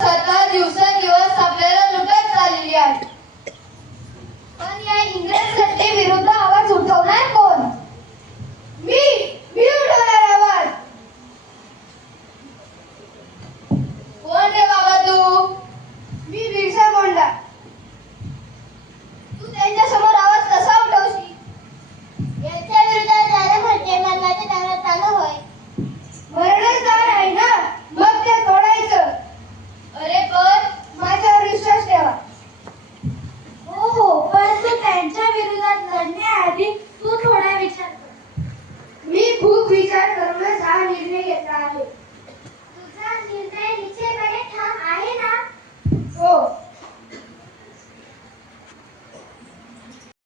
सत्ता दिवसेंदिवस आपल्याला लुटत चाललेली आहे. पण या इंग्रज सत्तेविरुद्ध आवाज उठवणार कोण? मी उठवणार